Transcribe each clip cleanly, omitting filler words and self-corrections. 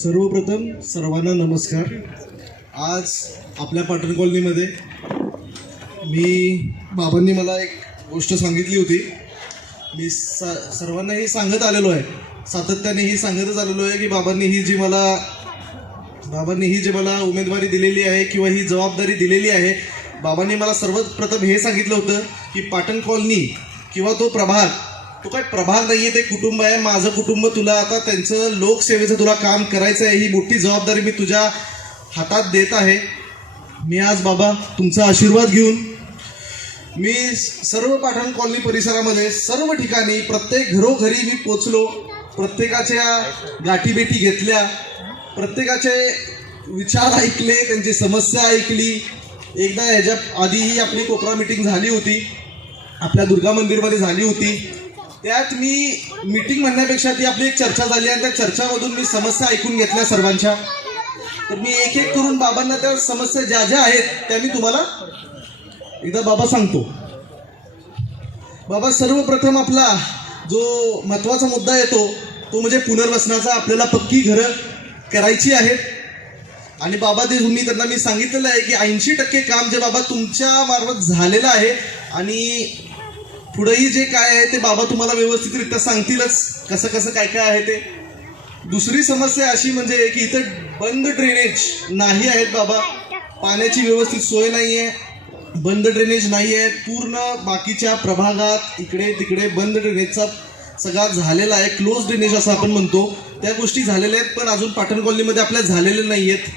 सर्वप्रथम सर्वांना नमस्कार. आज आपल्या पाटण कॉलनीमध्ये बाबांनी मला एक गोष्ट सांगितली होती. मी सर्वांनाही सांगत आलेलो आहे, सातत्यानेही सांगतच आलेलो आहे की बाबांनी ही जी मला उमेदवारी दिलेली आहे किंवा ही जबाबदारी दिलेली आहे, बाबांनी मला सर्वप्रथम हे सांगितलं होतं की पाटण कॉलनी किंवा तो प्रभाग, तो काय प्रभाग नाही आहे, ते कुटुंब आहे, माझं कुटुंब. तुला आता त्यांचं लोकसेवेचं तुला काम करायचं आहे, ही मोठी जबाबदारी मी तुझ्या हातात देत आहे. मी आज बाबा तुमचा आशीर्वाद घेऊन मी सर्व पाटण कॉलनी परिसरामध्ये सर्व ठिकाणी प्रत्येक घरोघरी मी पोचलो, प्रत्येकाच्या गाठीभेटी घेतल्या, प्रत्येकाचे विचार ऐकले, त्यांची समस्या ऐकली. एकदा ह्याच्या आधीही आपली कोपरा मीटिंग झाली होती, आपल्या दुर्गा मंदिरमध्ये झाली होती. त्यात मी मीटिंग म्हणण्यापेक्षा ती आपली एक चर्चा झाली आणि त्या चर्चामधून मी समस्या ऐकून घेतल्या सर्वांच्या. तर मी एक एक करून बाबांना त्या समस्या ज्या ज्या आहेत त्या मी तुम्हाला एकदा बाबा सांगतो. बाबा, सर्वप्रथम आपला जो महत्त्वाचा मुद्दा येतो तो म्हणजे पुनर्वसनाचा. आपल्याला पक्की घरं करायची आहेत आणि बाबा ते त्यांना मी सांगितलेलं आहे की 80% काम जे बाबा तुमच्या मार्फत झालेलं आहे आणि पुढेही जे काय आहे ते बाबा तुम्हाला व्यवस्थितरित्या सांगतीलच कसं कसं काय काय आहे ते. दुसरी समस्या अशी म्हणजे की इथं बंद ड्रेनेज नाही आहेत बाबा, पाण्याची व्यवस्थित सोय नाही आहे, बंद ड्रेनेज नाही आहे. पूर्ण बाकीच्या प्रभागात इकडे तिकडे बंद ड्रेनेजचा सगळा झालेला आहे, क्लोज ड्रेनेज असं आपण म्हणतो, त्या गोष्टी झालेल्या आहेत, पण अजून पाटण कॉलनीमध्ये आपल्या झालेल्या नाही आहेत.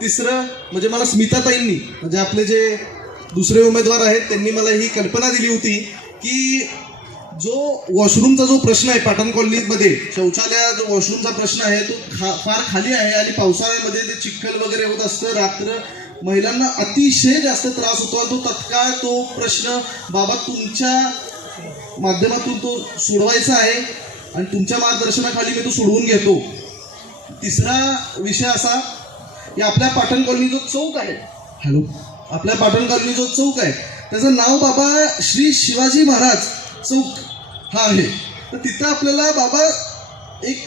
तिसरं म्हणजे मला स्मिताताईंनी, म्हणजे आपले जे दुसरे उमेदवार आहेत, त्यांनी मला ही कल्पना दिली होती की जो वॉशरूमचा जो प्रश्न आहे पाटण कॉलनीमध्ये, शौचालय जो वॉशरूमचा प्रश्न आहे तो फार खाली आहे आणि पावसाळ्यामध्ये ते चिखल वगैरे होत असतं, रात्र महिलांना अतिशय जास्त त्रास होतो. तो तत्काळ तो प्रश्न बाबा तुमच्या माध्यमातून तो सोडवायचा आहे आणि तुमच्या मार्गदर्शनाखाली मी तो सोडवून घेतो. तिसरा विषय असा की आपल्या पाटण कॉलनी जो चौक आहे, आपल्या पाटण कॉलनी जो चौक आहे त्याचं नाव बाबा श्री शिवाजी महाराज चौक हा आहे. तर तिथं आपल्याला बाबा एक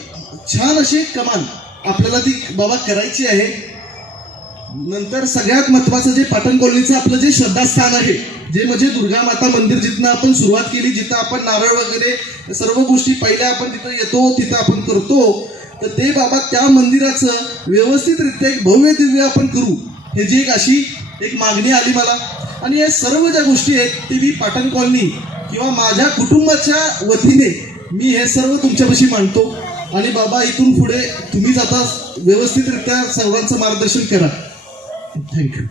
छान अशी कमान आपल्याला ती बाबा करायची आहे. नंतर सगळ्यात महत्त्वाचं जे पाटण कॉलनीचं आपलं जे श्रद्धास्थान आहे, जे म्हणजे दुर्गा माता मंदिर, जिथनं आपण सुरुवात केली, जिथं आपण नारळ वगैरे सर्व गोष्टी पहिल्या आपण तिथं येतो, तिथं आपण करतो, तर ते बाबा त्या मंदिराचं व्यवस्थितरित्या एक भव्य दिव्य आपण करू, हे जी एक अशी एक मागणी आली मला. आणि या सर्व ज्या गोष्टी आहेत ते मी पाटण कॉलनी किंवा माझ्या कुटुंबाच्या वतीने मी हे सर्व तुमच्यापाशी मांडतो. आणि बाबा इथून पुढे तुम्हीच आता व्यवस्थितरित्या सर्वांचं मार्गदर्शन करा. थँक्यू.